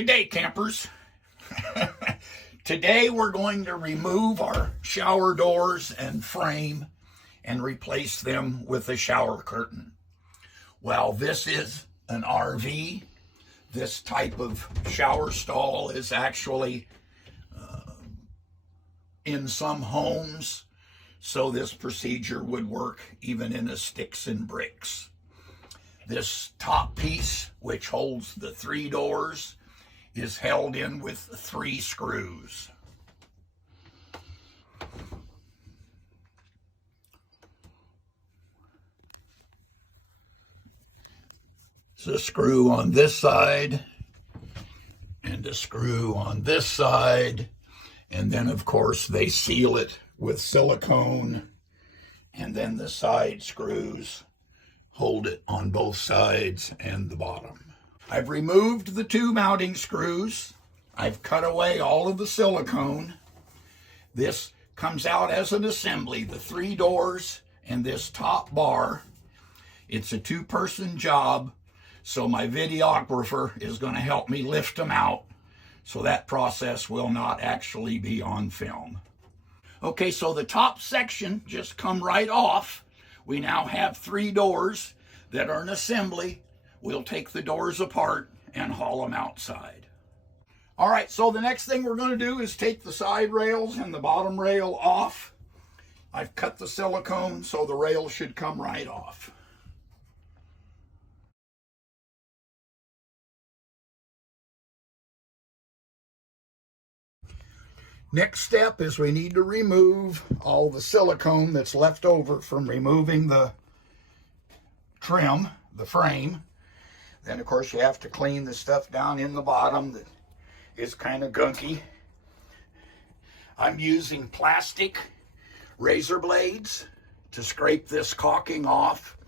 Good day, campers. Today we're going to remove our shower doors and frame and replace them with a shower curtain. Well, this is an RV. This type of shower stall is actually in some homes, so this procedure would work even in a sticks and bricks. This top piece, which holds the 3 doors, is held in with 3 screws. So a screw on this side and a screw on this side, and then of course they seal it with silicone, and then the side screws hold it on both sides and the bottom. I've removed the 2 mounting screws. I've cut away all of the silicone. This comes out as an assembly, the 3 doors and this top bar. It's a 2-person job, so my videographer is going to help me lift them out, so that process will not actually be on film. Okay, so the top section just come right off. We now have 3 doors that are an assembly. We'll take the doors apart and haul them outside. All right, so the next thing we're going to do is take the side rails and the bottom rail off. I've cut the silicone, so the rail should come right off. Next step is we need to remove all the silicone that's left over from removing the trim, the frame. Then, of course, you have to clean the stuff down in the bottom that is kind of gunky. I'm using plastic razor blades to scrape this caulking off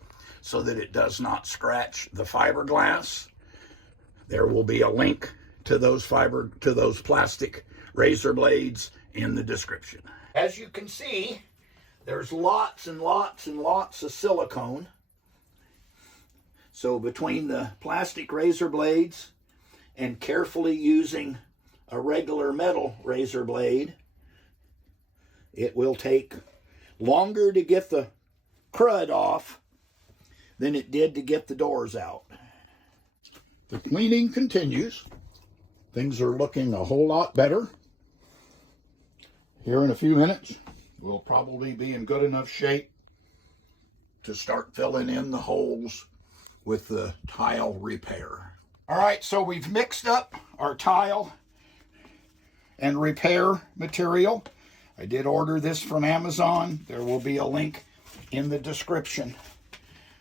so that it does not scratch the fiberglass. There will be a link to those plastic razor blades in the description. As you can see, there's lots and lots and lots of silicone. So between the plastic razor blades and carefully using a regular metal razor blade, it will take longer to get the crud off than it did to get the doors out. The cleaning continues. Things are looking a whole lot better. Here in a few minutes, we'll probably be in good enough shape to start filling in the holes with the tile repair. All right, so we've mixed up our tile and repair material. I did order this from Amazon. There will be a link in the description.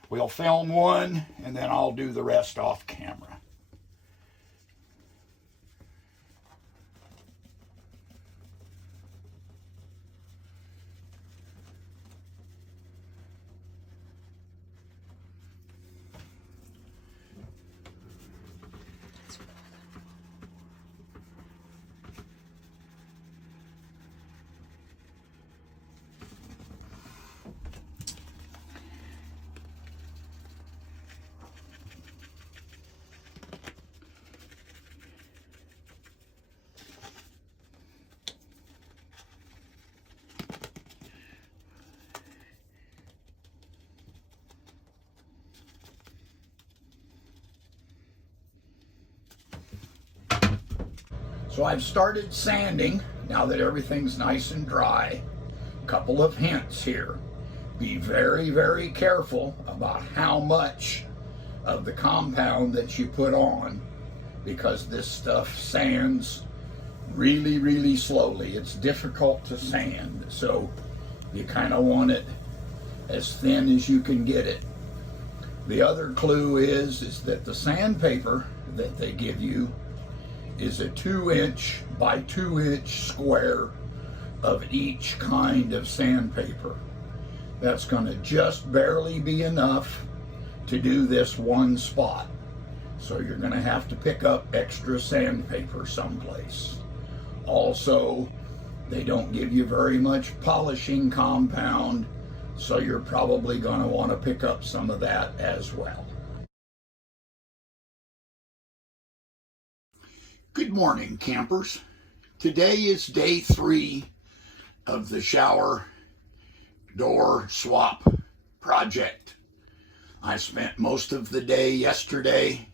We'll film one and then I'll do the rest off camera. So I've started sanding now that everything's nice and dry. Couple of hints here. Be very, very careful about how much of the compound that you put on, because this stuff sands really, really slowly. It's difficult to sand, so you kind of want it as thin as you can get it. The other clue is that the sandpaper that they give you is a 2-inch by 2-inch square of each kind of sandpaper. That's going to just barely be enough to do this one spot. So you're going to have to pick up extra sandpaper someplace. Also, they don't give you very much polishing compound, so you're probably going to want to pick up some of that as well. Good morning, campers. Today is day 3 of the shower door swap project. I spent most of the day yesterday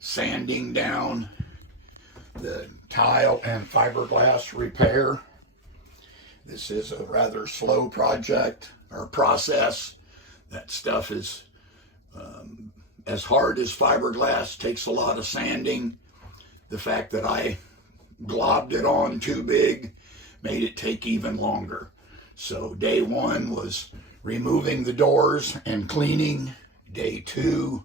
sanding down the tile and fiberglass repair. This is a rather slow project or process. That stuff is as hard as fiberglass, takes a lot of sanding. The fact that I globbed it on too big made it take even longer. So day 1 was removing the doors and cleaning. Day 2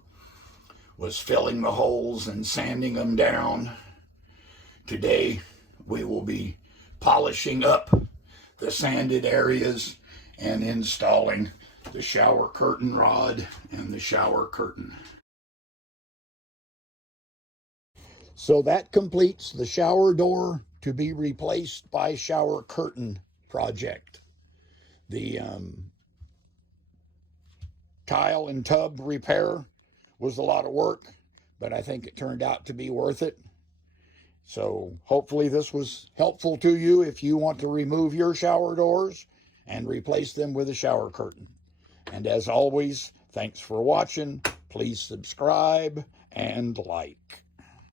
was filling the holes and sanding them down. Today we will be polishing up the sanded areas and installing the shower curtain rod and the shower curtain. So that completes the shower door to be replaced by shower curtain project. The tile and tub repair was a lot of work, but I think it turned out to be worth it. So hopefully this was helpful to you if you want to remove your shower doors and replace them with a shower curtain. And as always, thanks for watching. Please subscribe and like.